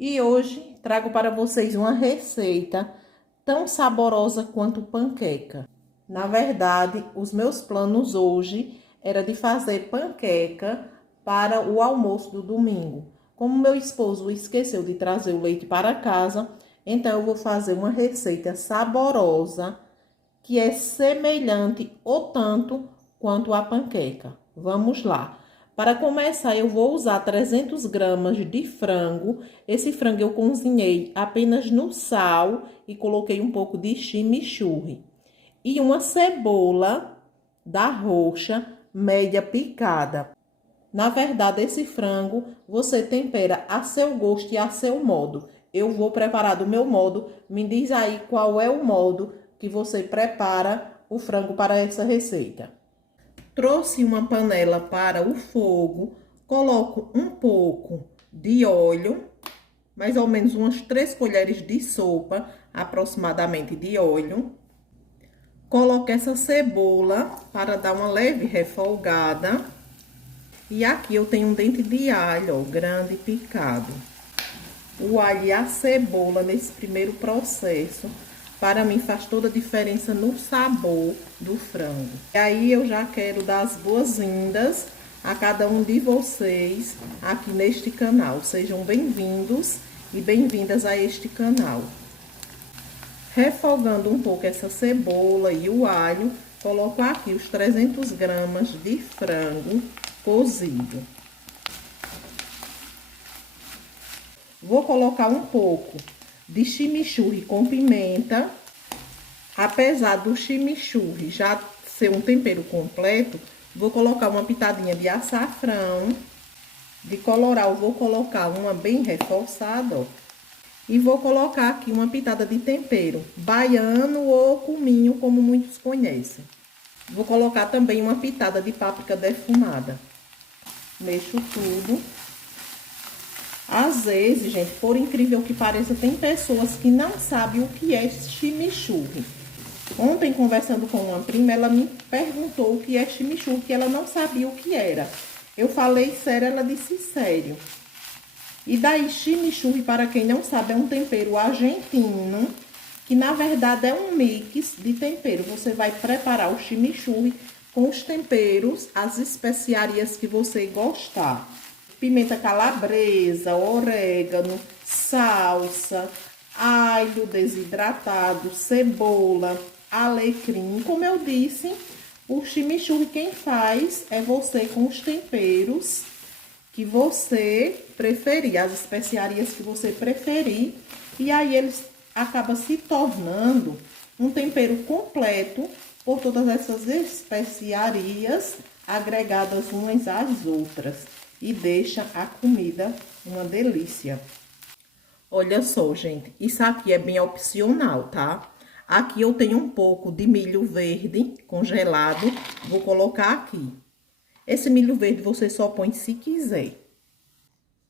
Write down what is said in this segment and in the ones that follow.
E hoje trago para vocês uma receita tão saborosa quanto panqueca. Na verdade, os meus planos hoje era de fazer panqueca para o almoço do domingo. Como meu esposo esqueceu de trazer o leite para casa, então eu vou fazer uma receita saborosa que é semelhante ou tanto quanto a panqueca. Vamos lá. Para começar, eu vou usar 300 gramas de frango. Esse frango eu cozinhei apenas no sal e coloquei um pouco de chimichurri. E uma cebola da roxa, média picada. Na verdade, esse frango você tempera a seu gosto e a seu modo. Eu vou preparar do meu modo. Me diz aí qual é o modo que você prepara o frango para essa receita. Trouxe uma panela para o fogo, coloco um pouco de óleo, mais ou menos umas 3 colheres de sopa, aproximadamente de óleo. Coloco essa cebola para dar uma leve refogada. E aqui eu tenho um dente de alho, ó, grande picado. O alho e a cebola nesse primeiro processo, para mim faz toda a diferença no sabor do frango. E aí eu já quero dar as boas-vindas a cada um de vocês aqui neste canal. Sejam bem-vindos e bem-vindas a este canal. Refogando um pouco essa cebola e o alho, coloco aqui os 300 gramas de frango cozido. Vou colocar um pouco de chimichurri com pimenta. Apesar do chimichurri já ser um tempero completo, vou colocar uma pitadinha de açafrão. De colorau, vou colocar uma bem reforçada, ó. E vou colocar aqui uma pitada de tempero, baiano ou cominho, como muitos conhecem. Vou colocar também uma pitada de páprica defumada. Mexo tudo. Às vezes, gente, por incrível que pareça, tem pessoas que não sabem o que é chimichurri. Ontem, conversando com uma prima, ela me perguntou o que é chimichurri, que ela não sabia o que era. Eu falei sério, ela disse sério. E daí, chimichurri, para quem não sabe, é um tempero argentino, que na verdade é um mix de tempero. Você vai preparar o chimichurri com os temperos, as especiarias que você gostar. Pimenta calabresa, orégano, salsa, alho desidratado, cebola, alecrim. Como eu disse, o chimichurri quem faz é você com os temperos que você preferir, as especiarias que você preferir. E aí eles acabam se tornando um tempero completo por todas essas especiarias agregadas umas às outras. E deixa a comida uma delícia. Olha só, gente, isso aqui é bem opcional, tá? Aqui eu tenho um pouco de milho verde congelado, vou colocar aqui. Esse milho verde você só põe se quiser.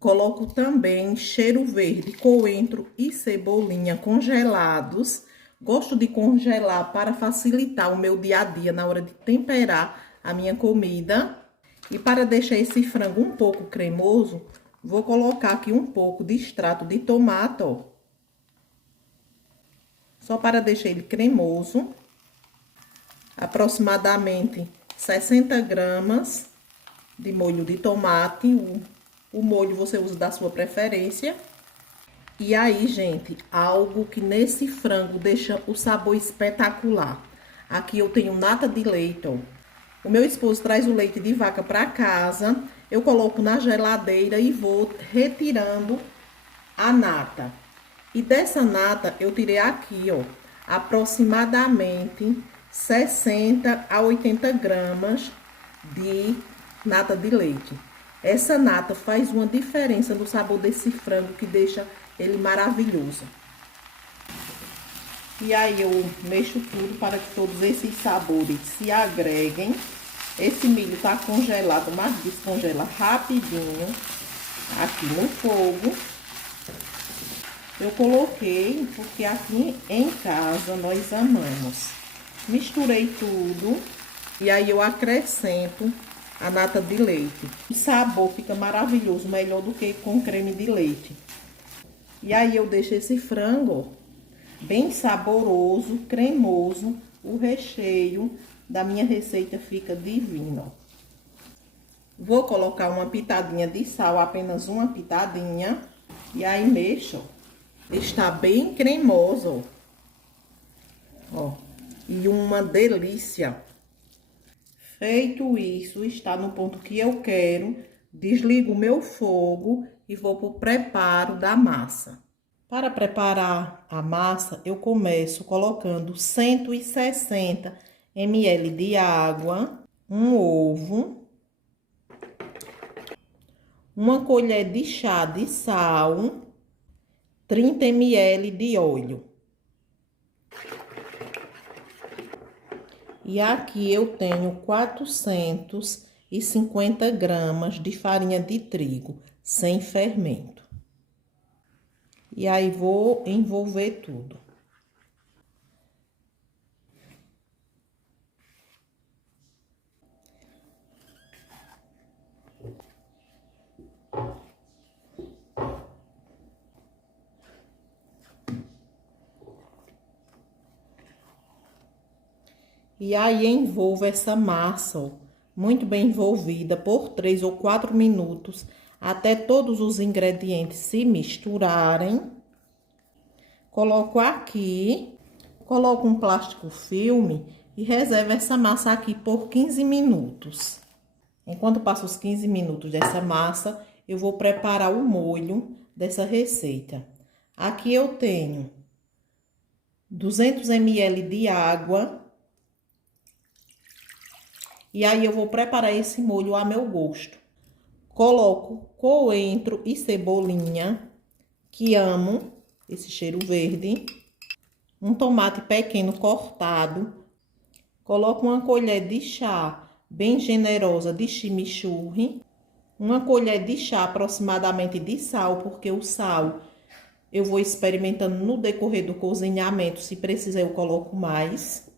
Coloco também cheiro verde, coentro e cebolinha congelados. Gosto de congelar para facilitar o meu dia a dia na hora de temperar a minha comida. E para deixar esse frango um pouco cremoso, vou colocar aqui um pouco de extrato de tomate, ó. Só para deixar ele cremoso. Aproximadamente 60 gramas de molho de tomate. O molho você usa da sua preferência. E aí, gente, algo que nesse frango deixa o sabor espetacular. Aqui eu tenho nata de leite, ó. O meu esposo traz o leite de vaca para casa, eu coloco na geladeira e vou retirando a nata. E dessa nata eu tirei aqui, ó, aproximadamente 60 a 80 gramas de nata de leite. Essa nata faz uma diferença no sabor desse frango que deixa ele maravilhoso. E aí eu mexo tudo para que todos esses sabores se agreguem. Esse milho tá congelado, mas descongela rapidinho aqui no fogo. Eu coloquei porque aqui em casa nós amamos. Misturei tudo e aí eu acrescento a nata de leite. O sabor fica maravilhoso, melhor do que com creme de leite. E aí eu deixo esse frango bem saboroso, cremoso. O recheio da minha receita fica divino. Vou colocar uma pitadinha de sal, apenas uma pitadinha. E aí mexo. Está bem cremoso. Ó, e uma delícia. Feito isso, está no ponto que eu quero. Desligo o meu fogo e vou para o preparo da massa. Para preparar a massa, eu começo colocando 160 ml de água, um ovo, uma colher de chá de sal, 30 ml de óleo. E aqui eu tenho 450 gramas de farinha de trigo, sem fermento. E aí vou envolver tudo. E aí envolvo essa massa, ó, muito bem envolvida por 3 ou 4 minutos, até todos os ingredientes se misturarem. Coloco aqui, coloco um plástico filme e reservo essa massa aqui por 15 minutos. Enquanto passo os 15 minutos dessa massa, eu vou preparar o molho dessa receita. Aqui eu tenho 200 ml de água. E aí eu vou preparar esse molho a meu gosto. Coloco coentro e cebolinha, que amo esse cheiro verde. Um tomate pequeno cortado. Coloco uma colher de chá bem generosa de chimichurri. Uma colher de chá aproximadamente de sal, porque o sal eu vou experimentando no decorrer do cozinhamento. Se precisar eu coloco mais.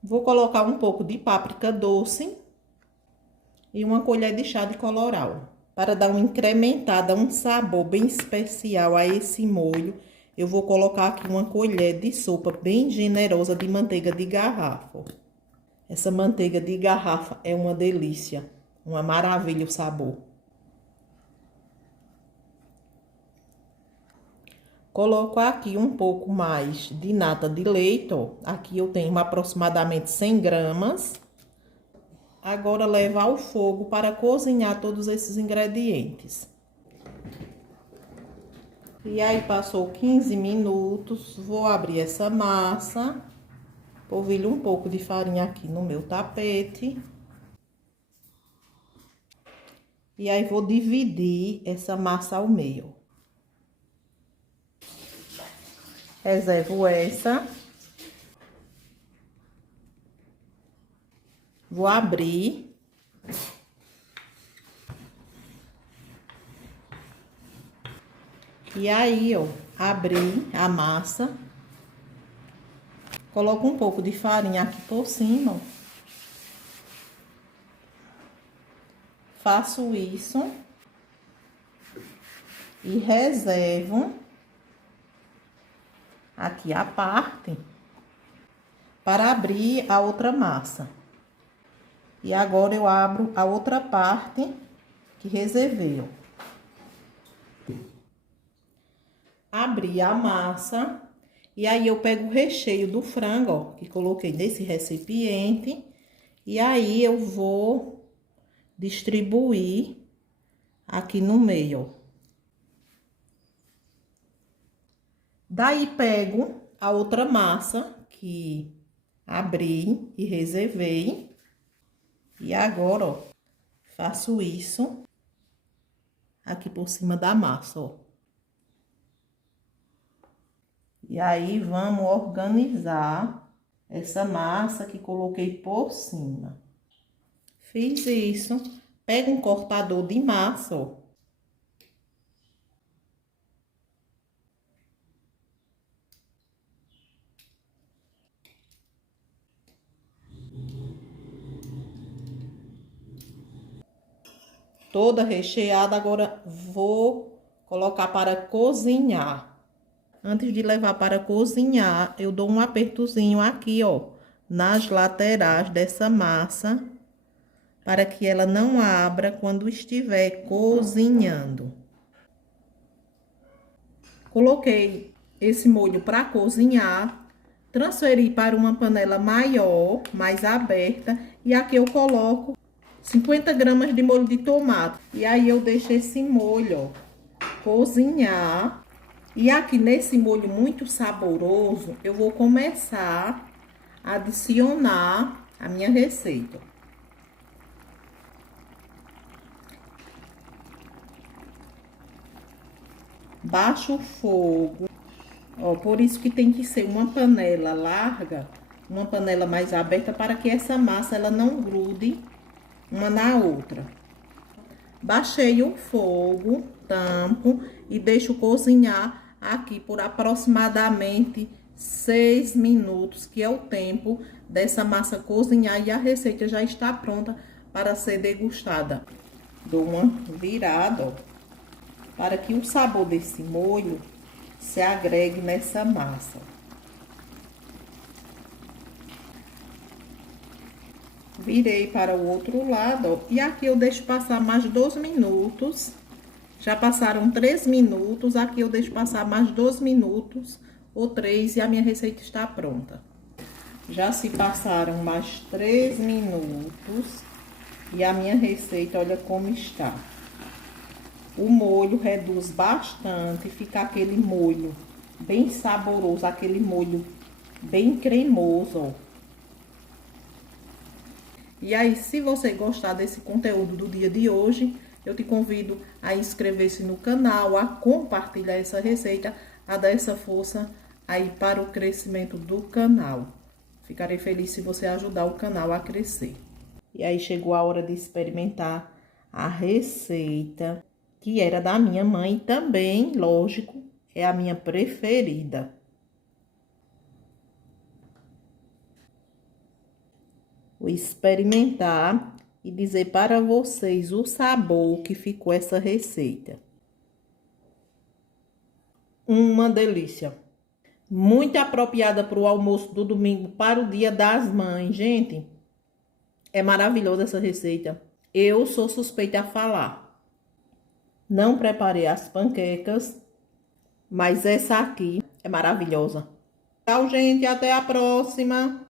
Vou colocar um pouco de páprica doce. E uma colher de chá de colorau. Para dar uma incrementada, um sabor bem especial a esse molho, eu vou colocar aqui uma colher de sopa bem generosa de manteiga de garrafa. Essa manteiga de garrafa é uma delícia, uma maravilha o sabor. Coloco aqui um pouco mais de nata de leite, ó. Aqui eu tenho aproximadamente 100 gramas. Agora, levo ao fogo para cozinhar todos esses ingredientes. E aí, passou 15 minutos, vou abrir essa massa. Polvilho um pouco de farinha aqui no meu tapete. E aí, vou dividir essa massa ao meio. Reservo essa. Vou abrir. E aí, ó, abri a massa. Coloco um pouco de farinha aqui por cima. Faço isso. E reservo aqui a parte para abrir a outra massa. E agora eu abro a outra parte que reservei, ó. Abri a massa e aí eu pego o recheio do frango, ó, que coloquei nesse recipiente. E aí eu vou distribuir aqui no meio, ó. Daí pego a outra massa que abri e reservei. E agora, ó, faço isso aqui por cima da massa, ó. E aí, vamos organizar essa massa que coloquei por cima. Fiz isso. Pego um cortador de massa, ó. Toda recheada, agora vou colocar para cozinhar. antes de levar para cozinhar, eu dou um apertozinho aqui, ó, nas laterais dessa massa, para que ela não abra quando estiver cozinhando. Coloquei esse molho para cozinhar, transferi para uma panela maior, mais aberta, e aqui eu coloco 50 gramas de molho de tomate. E aí eu deixo esse molho, ó, cozinhar. E aqui nesse molho muito saboroso, eu vou começar a adicionar a minha receita. Baixo o fogo. Ó, por isso que tem que ser uma panela larga, uma panela mais aberta, para que essa massa ela não grude uma na outra. Baixei o fogo, tampo e deixo cozinhar aqui por aproximadamente 6 minutos, que é o tempo dessa massa cozinhar, e a receita já está pronta para ser degustada. Dou uma virada, ó, para que o sabor desse molho se agregue nessa massa. Virei para o outro lado, ó, e aqui eu deixo passar mais 2 minutos. Já passaram 3 minutos, aqui eu deixo passar mais 2 minutos ou 3 e a minha receita está pronta. Já se passaram mais 3 minutos e a minha receita, olha como está. O molho reduz bastante, fica aquele molho bem saboroso, aquele molho bem cremoso, ó. E aí, se você gostar desse conteúdo do dia de hoje, eu te convido a inscrever-se no canal, a compartilhar essa receita, a dar essa força aí para o crescimento do canal. Ficarei feliz se você ajudar o canal a crescer. E aí chegou a hora de experimentar a receita, que era da minha mãe também, lógico, é a minha preferida. Vou experimentar e dizer para vocês o sabor que ficou essa receita. Uma delícia. Muito apropriada para o almoço do domingo, para o Dia das Mães, gente. É maravilhosa essa receita. Eu sou suspeita a falar. Não preparei as panquecas, mas essa aqui é maravilhosa. Tchau, gente. Até a próxima.